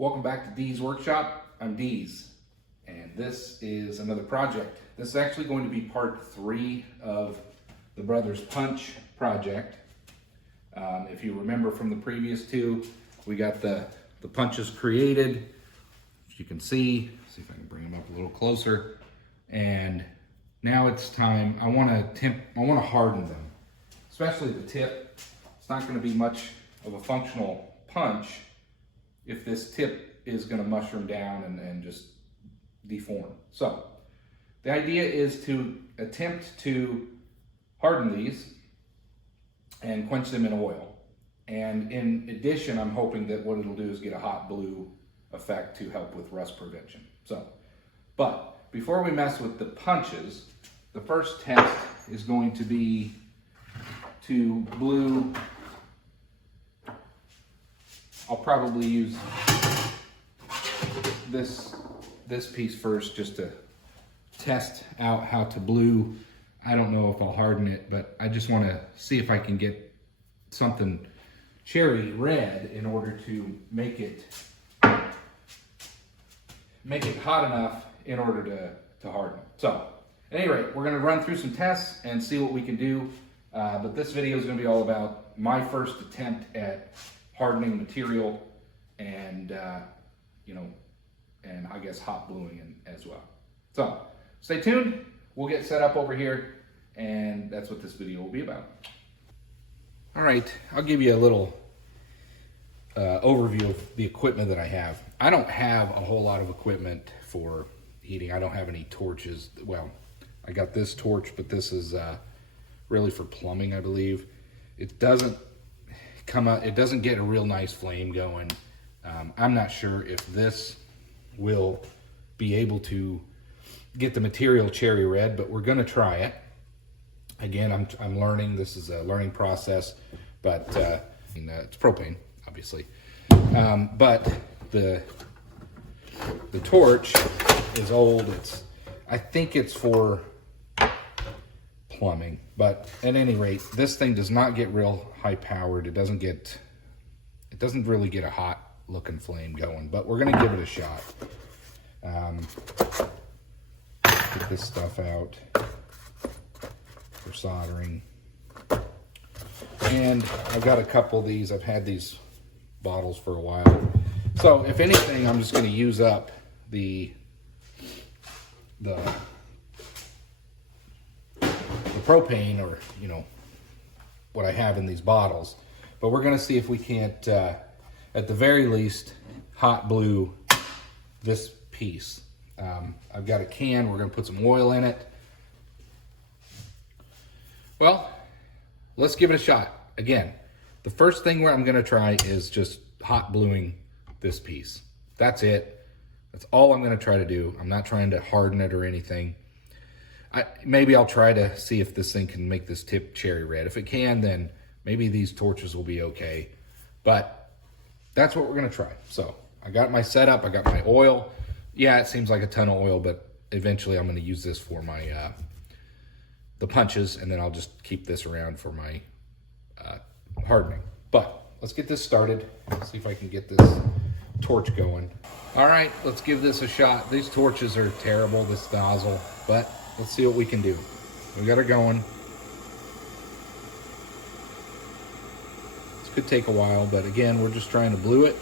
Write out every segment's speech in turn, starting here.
Welcome back to Dee's Workshop. I'm Dee's, and this is another project. This is actually going to be part 3 of the Brothers Punch project. If you remember from the previous 2, we got the punches created. As you can see if I can bring them up a little closer. And now it's time. I want to harden them, especially the tip. It's not going to be much of a functional punch if this tip is going to mushroom down and just deform. So the idea is to attempt to harden these and quench them in oil. And in addition, I'm hoping that what it'll do is get a hot blue effect to help with rust prevention. But before we mess with the punches, the first test is going to be to blue. I'll probably use this piece first just to test out how to blue. I don't know if I'll harden it, but I just want to see if I can get something cherry red in order to make it hot enough in order to harden. So at any rate, we're going to run through some tests and see what we can do. But this video is going to be all about my first attempt at hardening material and and I guess hot bluing as well. So stay tuned. We'll get set up over here, and that's what this video will be about. All right, I'll give you a little overview of the equipment that I have. I don't have a whole lot of equipment for heating. I don't have any torches. Well, I got this torch, but this is really for plumbing, I believe. It doesn't come out, it doesn't get a real nice flame going. I'm not sure if this will be able to get the material cherry red, but we're gonna try it. Again, I'm learning. This is a learning process, but it's propane, obviously. But the torch is old. I think it's for plumbing, but at any rate, this thing does not get real high powered. It doesn't really get a hot looking flame going, but we're gonna give it a shot. Get this stuff out for soldering. And I've got a couple of these. I've had these bottles for a while. So if anything, I'm just gonna use up the propane, or what I have in these bottles. But we're gonna see if we can't at the very least hot blue this piece. I've got a can. We're gonna put some oil in it. Well, let's give it a shot. Again, the first thing where I'm gonna try is just hot bluing this piece. That's it. That's all I'm gonna try to do. I'm not trying to harden it or anything. Maybe I'll try to see if this thing can make this tip cherry red. If it can, then maybe these torches will be okay. But that's what we're gonna try. So I got my setup, I got my oil. Yeah, it seems like a ton of oil, but eventually I'm gonna use this for my the punches, and then I'll just keep this around for my hardening. But let's get this started. See if I can get this torch going. All right, let's give this a shot. These torches are terrible, this nozzle, but let's see what we can do. We got her going. This could take a while, but again, we're just trying to blue it.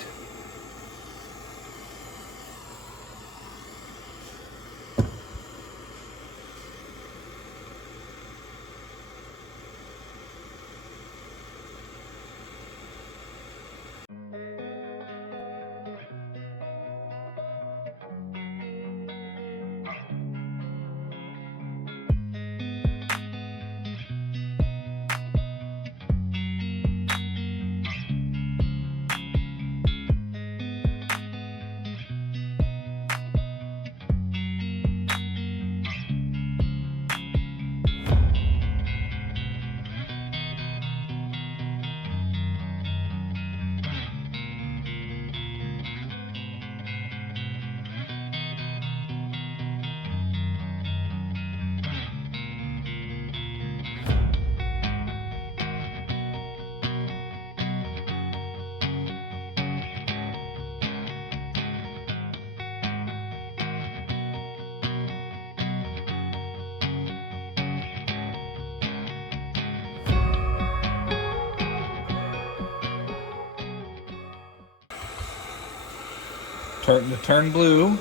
Starting to turn blue. I'm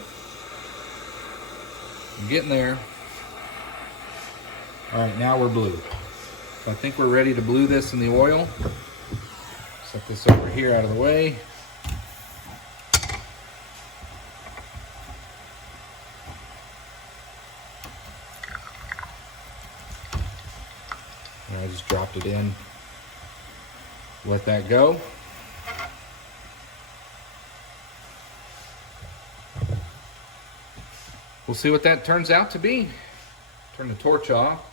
getting there. All right, now we're blue. So I think we're ready to blue this in the oil. Set this over here out of the way. And I just dropped it in. Let that go. We'll see what that turns out to be. Turn the torch off.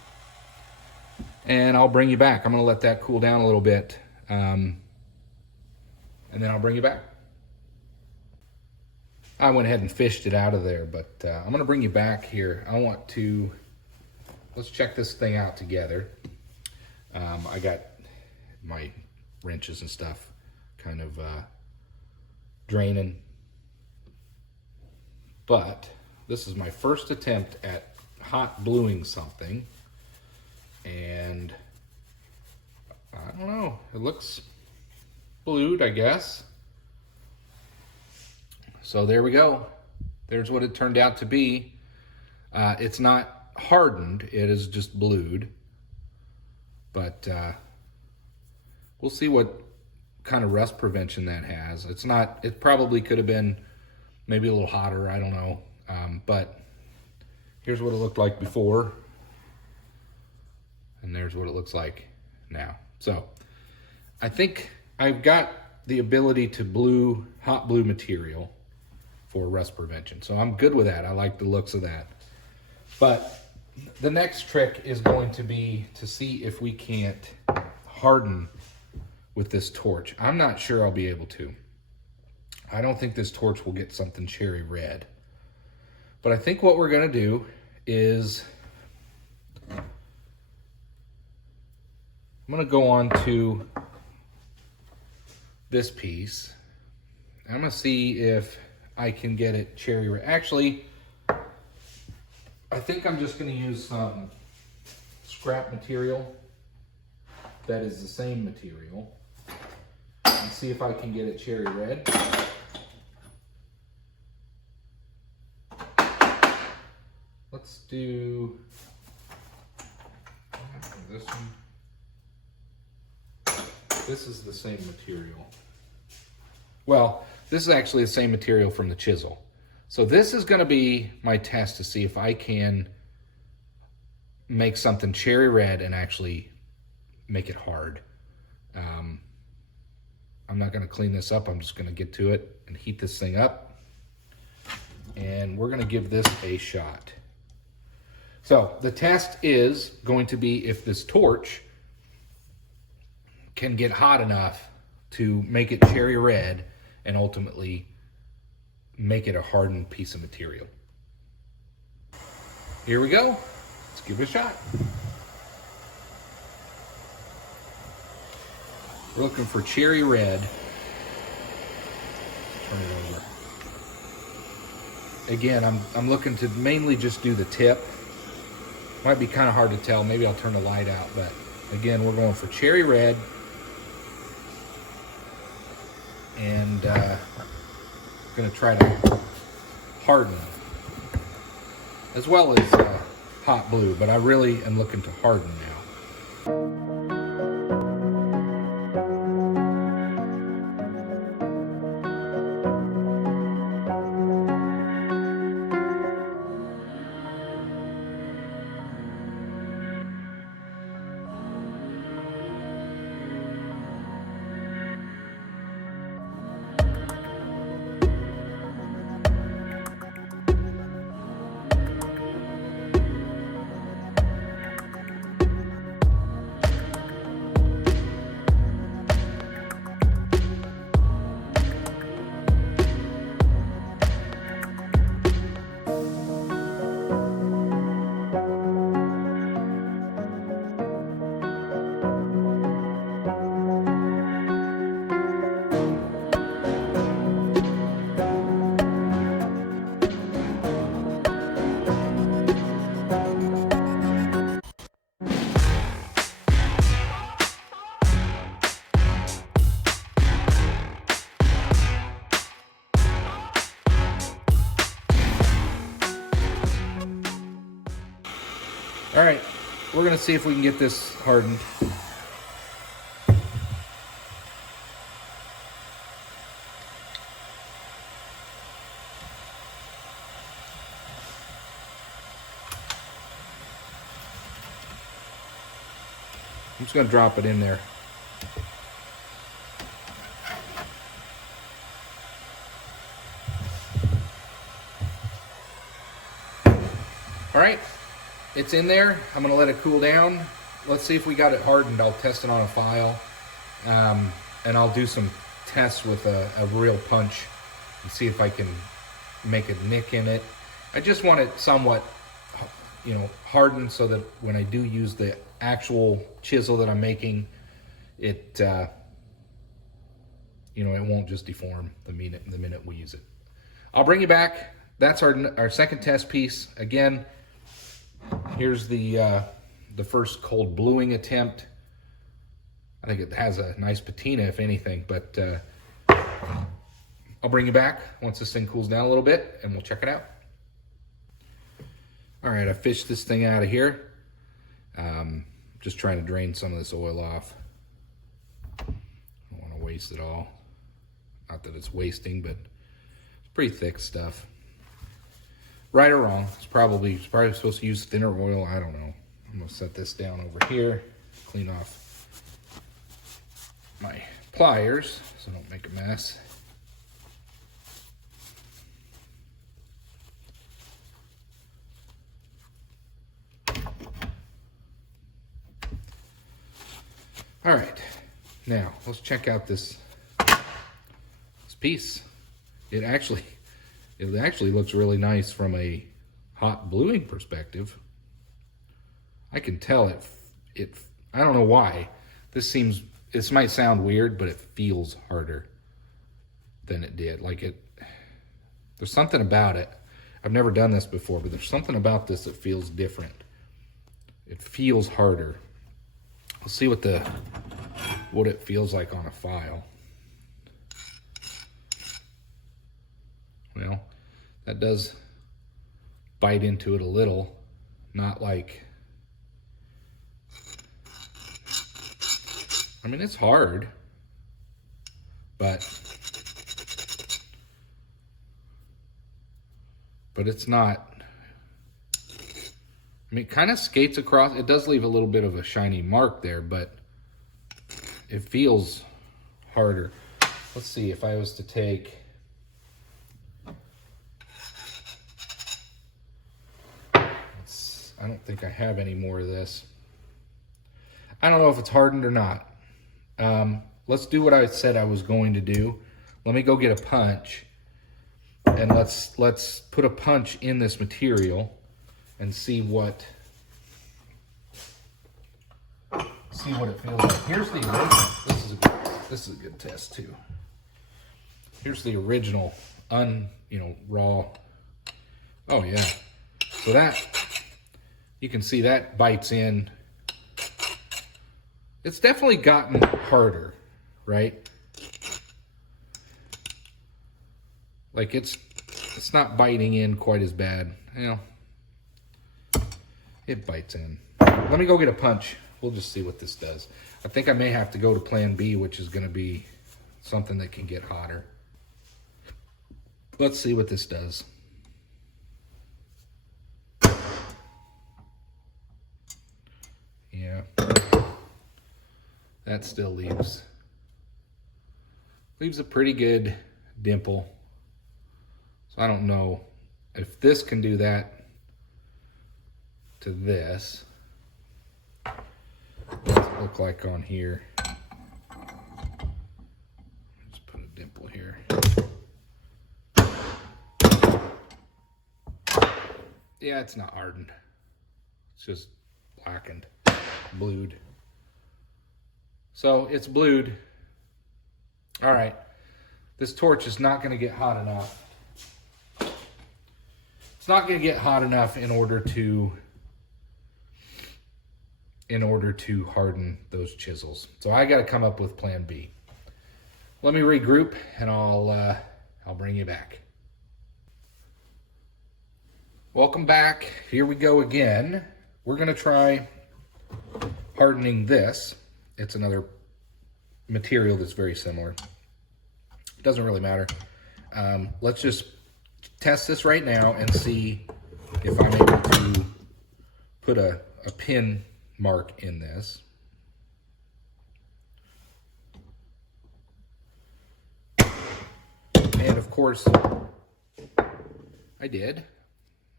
And I'll bring you back. I'm gonna let that cool down a little bit. And then I'll bring you back. I went ahead and fished it out of there, but I'm gonna bring you back here. Let's check this thing out together. I got my wrenches and stuff kind of draining. But this is my first attempt at hot bluing something. And I don't know, it looks blued, I guess. So there we go. There's what it turned out to be. It's not hardened, it is just blued. But we'll see what kind of rust prevention that has. It probably could have been maybe a little hotter, I don't know. But here's what it looked like before. And there's what it looks like now. So I think I've got the ability to hot blue material for rust prevention. So I'm good with that. I like the looks of that. But the next trick is going to be to see if we can't harden with this torch. I'm not sure I'll be able to. I don't think this torch will get something cherry red. But I think what we're gonna do is I'm gonna go on to this piece. I'm gonna see if I can get it cherry red. Actually, I think I'm just gonna use some scrap material that is the same material and see if I can get it cherry red. Let's do this one. This is the same material. Well, this is actually the same material from the chisel. So this is gonna be my test to see if I can make something cherry red and actually make it hard. I'm not gonna clean this up. I'm just gonna get to it and heat this thing up. And we're gonna give this a shot. So the test is going to be if this torch can get hot enough to make it cherry red and ultimately make it a hardened piece of material. Here we go. Let's give it a shot. We're looking for cherry red. Turn it over. Again, I'm looking to mainly just do the tip. Might be kind of hard to tell. Maybe I'll turn the light out, but again, we're going for cherry red. And going to try to harden as well as hot blue, but I really am looking to harden now. we're gonna see if we can get this hardened. I'm just gonna drop it in there. All right, it's in there. I'm gonna let it cool down. Let's see if we got it hardened. I'll test it on a file, and I'll do some tests with a real punch and see if I can make a nick in it. I just want it somewhat, hardened so that when I do use the actual chisel that I'm making, it, it won't just deform the minute we use it. I'll bring you back. That's our second test piece. Again, here's the first cold bluing attempt. I think it has a nice patina, if anything, but I'll bring you back once this thing cools down a little bit, and we'll check it out. All right, I fished this thing out of here. Just trying to drain some of this oil off. I don't want to waste it all. Not that it's wasting, but it's pretty thick stuff. Right or wrong, it's probably supposed to use thinner oil. I don't know. I'm gonna set this down over here, clean off my pliers so I don't make a mess. All right, now let's check out this piece. It actually looks really nice from a hot bluing perspective. I can tell it. I don't know why. This might sound weird, but it feels harder than it did. There's something about it. I've never done this before, but there's something about this that feels different. It feels harder. Let's see what it feels like on a file. Well, that does bite into it a little. Not like, I mean, it's hard, but it's not, I mean, it kind of skates across. It does leave a little bit of a shiny mark there, but it feels harder. Let's see if I was to take, I don't think I have any more of this. I don't know if it's hardened or not. Let's do what I said I was going to do. Let me go get a punch, and let's put a punch in this material and see what it feels like. Here's the original. This is a good test too. Here's the original raw. Oh yeah. So that, you can see that bites in. It's definitely gotten harder, right? Like it's not biting in quite as bad. It bites in. Let me go get a punch. We'll just see what this does. I think I may have to go to plan B, which is going to be something that can get hotter. Let's see what this does. Yeah. That still leaves a pretty good dimple. So I don't know if this can do that to this. What does it look like on here? Let's put a dimple here. Yeah, it's not hardened. It's just blackened, blued. So it's blued. All right, this torch is not going to get hot enough. It's not going to get hot enough in order to harden those chisels. So I got to come up with plan B. Let me regroup and I'll bring you back. Welcome back. Here we go again. We're going to try hardening this. It's another material that's very similar. Doesn't really matter. Let's just test this right now and see if I'm able to put a pin mark in this. And of course, I did.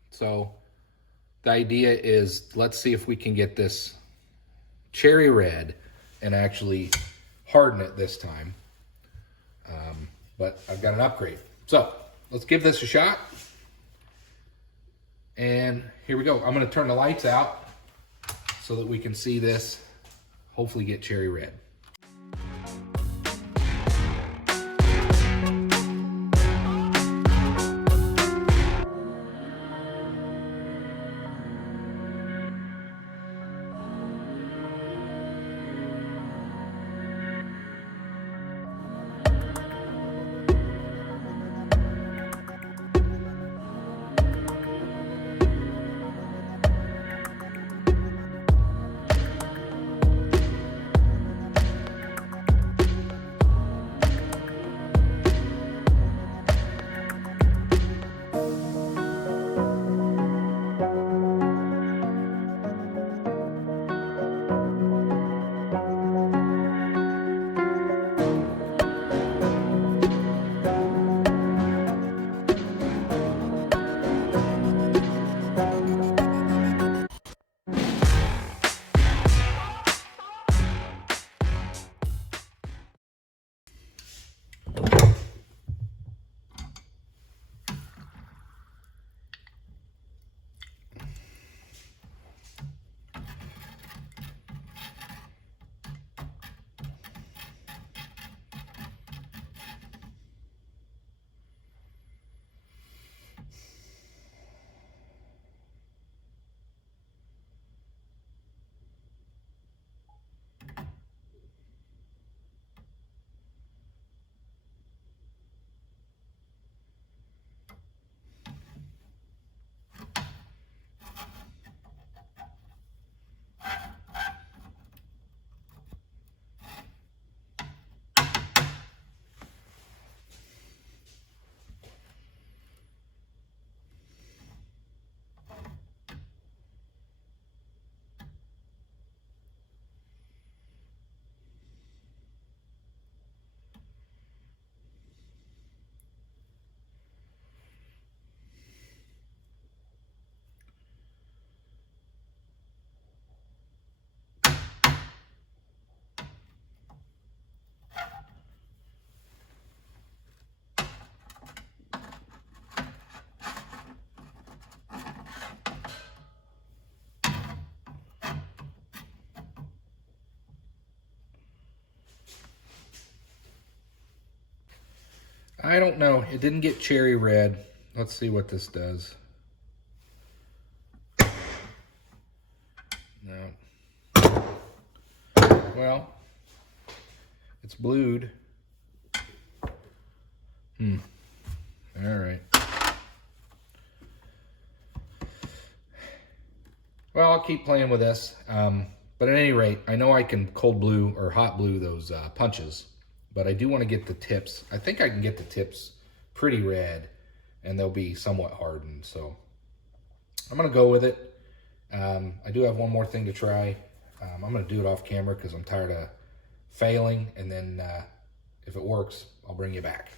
So the idea is, let's see if we can get this cherry red and actually harden it this time. But I've got an upgrade. So let's give this a shot. And here we go. I'm gonna turn the lights out so that we can see this hopefully get cherry red. I don't know. It didn't get cherry red. Let's see what this does. No. Well, it's blued. All right. Well, I'll keep playing with this. But at any rate, I know I can cold blue or hot blue those punches. But I do want to get the tips. I think I can get the tips pretty red and they'll be somewhat hardened. So I'm going to go with it. I do have one more thing to try. I'm going to do it off camera because I'm tired of failing. And then if it works, I'll bring you back.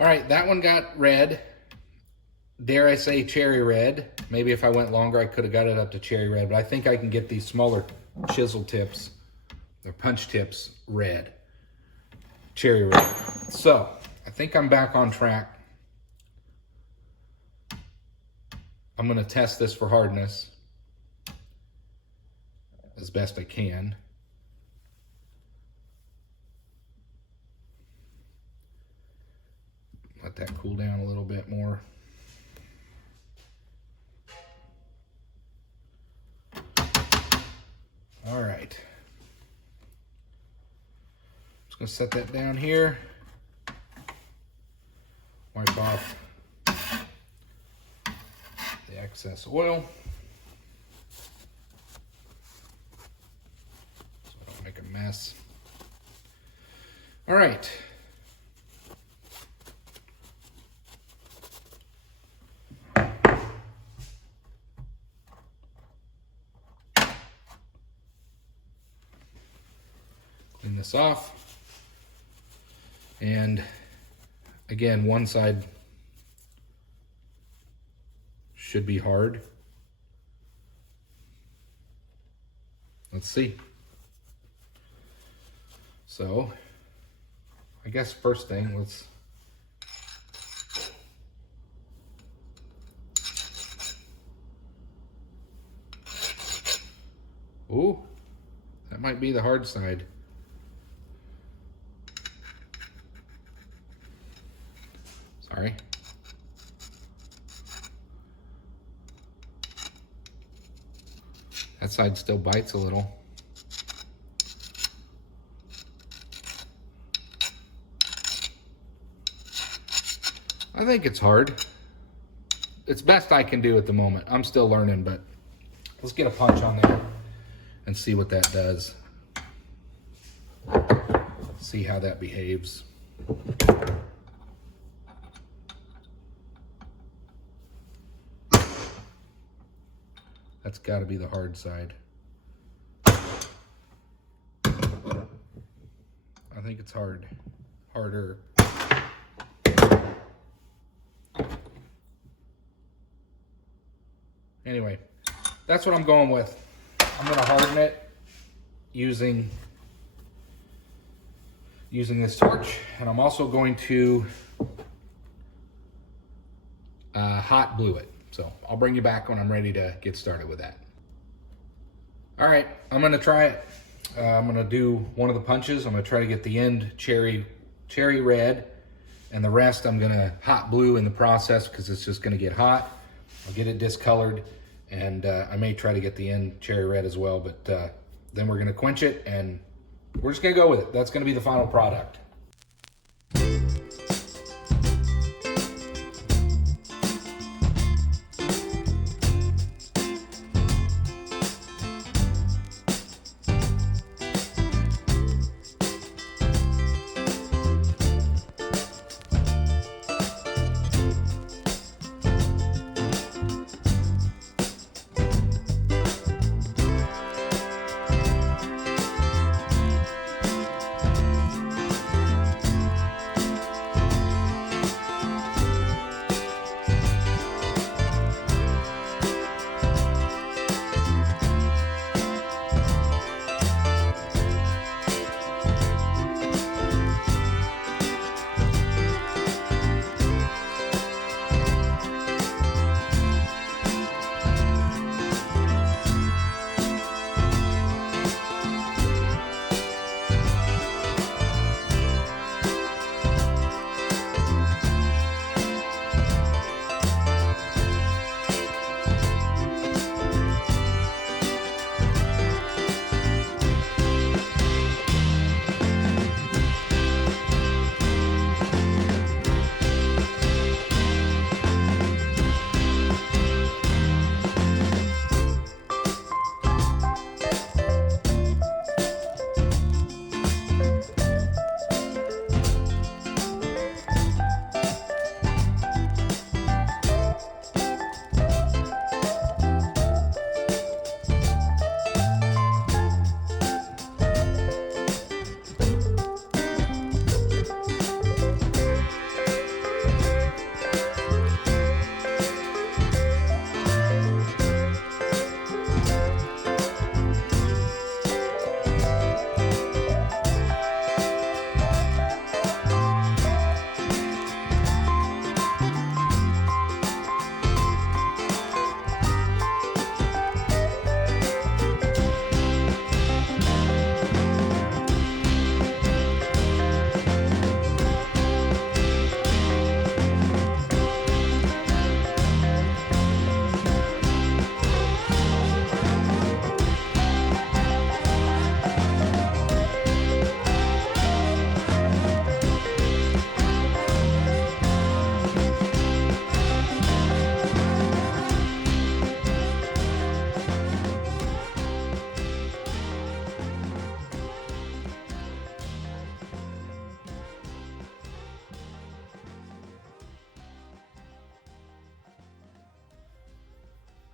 All right, that one got red. Dare I say cherry red. Maybe if I went longer, I could have got it up to cherry red, but I think I can get these smaller chisel tips, or punch tips, red. Cherry red. So, I think I'm back on track. I'm gonna test this for hardness as best I can. Let that cool down a little bit more. All right. Just gonna set that down here. Wipe off the excess oil so I don't make a mess. All right. Clean this off. And again, one side should be hard. Let's see. So, I guess first thing, let's ooh, that might be the hard side. Sorry. That side still bites a little. I think it's hard. It's best I can do at the moment. I'm still learning, but let's get a punch on there and see what that does. See how that behaves. That's got to be the hard side. I think it's harder. Anyway, that's what I'm going with. I'm going to harden it using this torch, and I'm also going to hot blue it. So I'll bring you back when I'm ready to get started with that. All right, I'm gonna try it. I'm gonna do one of the punches. I'm gonna try to get the end cherry red, and the rest I'm gonna hot blue in the process because it's just gonna get hot. I'll get it discolored, and I may try to get the end cherry red as well, but then we're gonna quench it, and we're just gonna go with it. That's gonna be the final product.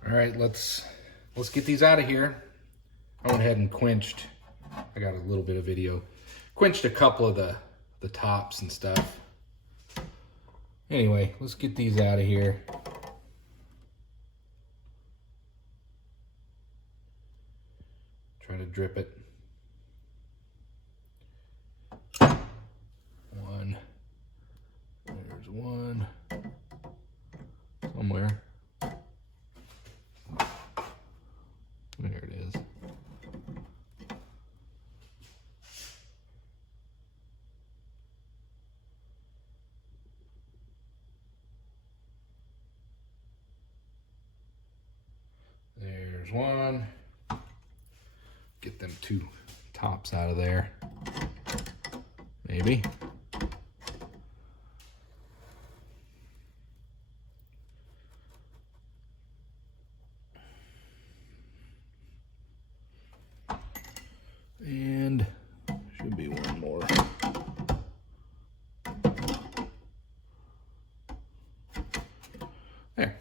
All right, let's get these out of here. I went ahead and quenched, I got a little bit of video, quenched a couple of the tops and stuff. Anyway, let's get these out of here. Try to drip it. One. There's one. Somewhere. There it is. There's one. Get them two tops out of there. Maybe. And should be one more. There.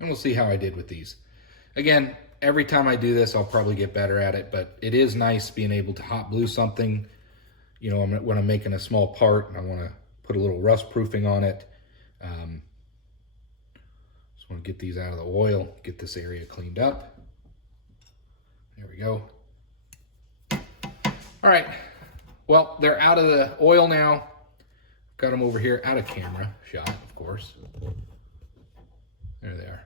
And we'll see how I did with these. Again, every time I do this, I'll probably get better at it, but it is nice being able to hot blue something, you know, when I'm making a small part and I want to put a little rust proofing on it. Just want to get these out of the oil, get this area cleaned up. There we go. All right, well, they're out of the oil now. Got them over here, out of camera shot, of course. There they are.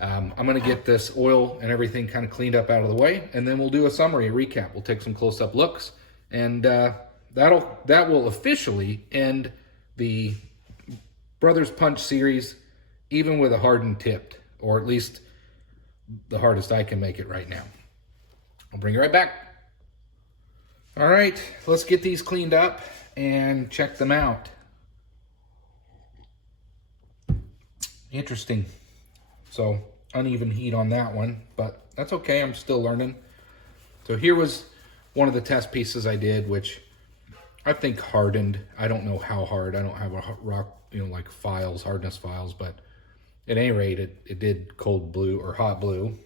I'm gonna get this oil and everything kind of cleaned up out of the way, and then we'll do a summary, a recap. We'll take some close-up looks, and that will officially end the Brothers Punch series, even with a hardened tip, or at least the hardest I can make it right now. I'll bring it right back. All right, let's get these cleaned up and check them out. Interesting. So uneven heat on that one, but that's okay. I'm still learning. So here was one of the test pieces I did, which I think hardened. I don't know how hard. I don't have a rock, you know, like files, hardness files, but at any rate, it did cold blue or hot blue.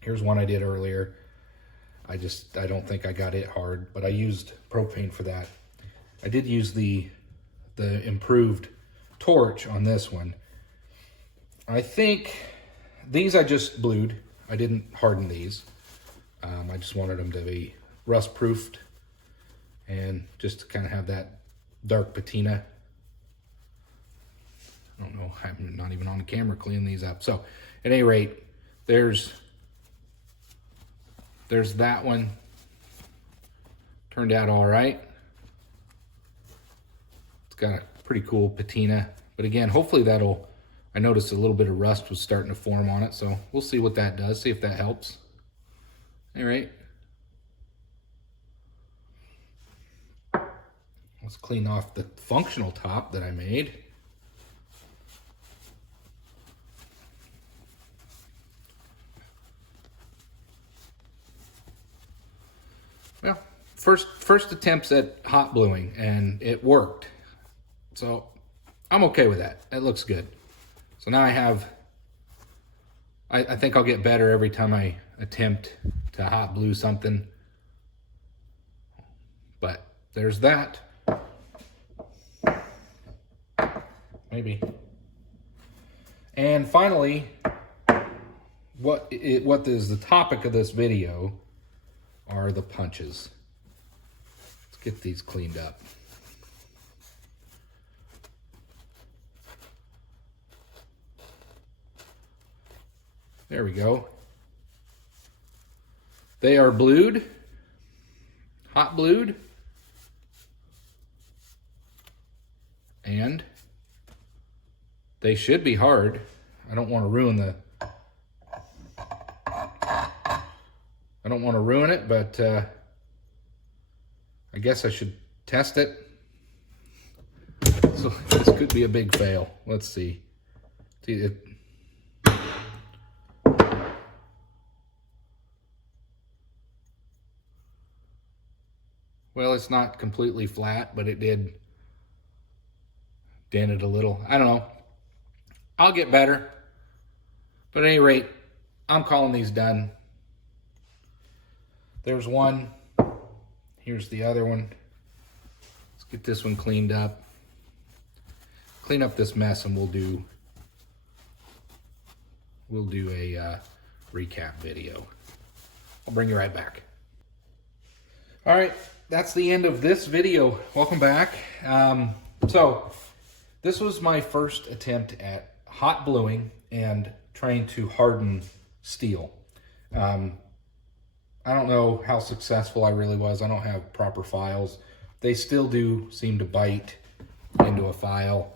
Here's one I did earlier. I don't think I got it hard, but I used propane for that. I did use the improved torch on this one. I think these I just blued. I didn't harden these. I just wanted them to be rust proofed and just to kind of have that dark patina. I don't know, I'm not even on the camera cleaning these up. So at any rate, there's that one. Turned out all right. It's got a pretty cool patina, but again, hopefully I noticed a little bit of rust was starting to form on it, so we'll see what that does, see if that helps. All right. Let's clean off the functional top that I made. Well, first attempts at hot bluing, and it worked. So I'm okay with that. It looks good. So now I think I'll get better every time I attempt to hot blue something. But there's that. Maybe. And finally, what is the topic of this video are the punches. Let's get these cleaned up. There we go. They are blued, hot blued, and they should be hard. I don't want to ruin it, but I guess I should test it. So this could be a big fail. Let's see. Well, it's not completely flat, but it did dent it a little. I don't know. I'll get better. But at any rate, I'm calling these done. There's one. Here's the other one. Let's get this one cleaned up. Clean up this mess and we'll do a recap video. I'll bring you right back. All right, that's the end of this video. Welcome back. So this was my first attempt at hot bluing and trying to harden steel. I don't know how successful I really was. I don't have proper files. They still do seem to bite into a file.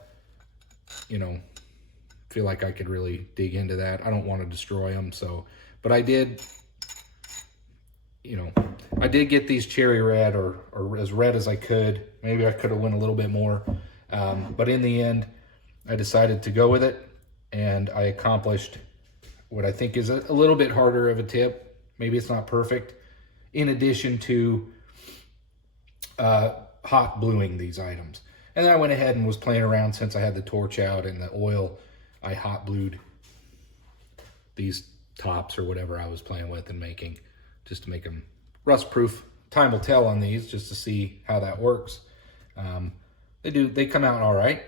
You know, feel like I could really dig into that. I don't want to destroy them, so, but I did, you know, I did get these cherry red or as red as I could. Maybe I could have went a little bit more, but in the end, I decided to go with it, and I accomplished what I think is a little bit harder of a tip. Maybe it's not perfect, in addition to hot bluing these items. And then I went ahead and was playing around since I had the torch out and the oil. I hot blued these tops or whatever I was playing with and making, just to make them rust proof. Time will tell on these, just to see how that works. They come out all right.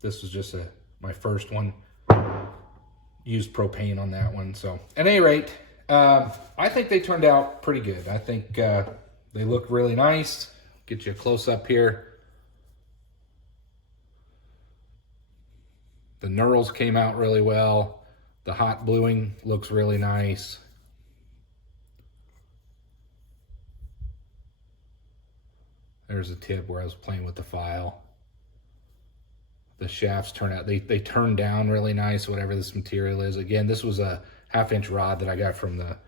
This was just my first one. Used propane on that one. So at any rate, I think they turned out pretty good. I think they look really nice. Get you a close up here. The knurls came out really well. The hot bluing looks really nice. There's a tip where I was playing with the file. The shafts turn out, they turn down really nice, whatever this material is. Again, this was a 1/2-inch rod that I got from the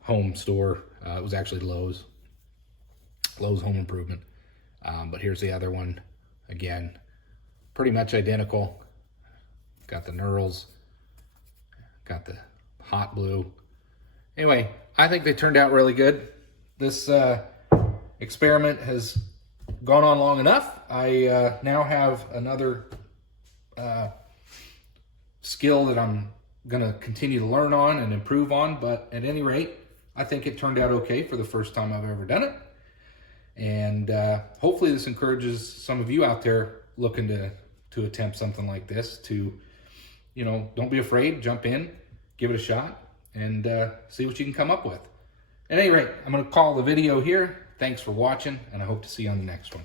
home store. It was actually Lowe's Home Improvement. But here's the other one. Again, pretty much identical. Got the knurls, got the hot blue. Anyway, I think they turned out really good. This experiment has gone on long enough. I now have another skill that I'm gonna continue to learn on and improve on, but at any rate, I think it turned out okay for the first time I've ever done it. And hopefully this encourages some of you out there looking to attempt something like this to, you know, don't be afraid, jump in, give it a shot, and see what you can come up with. At any rate, I'm gonna call the video here. Thanks for watching, and I hope to see you on the next one.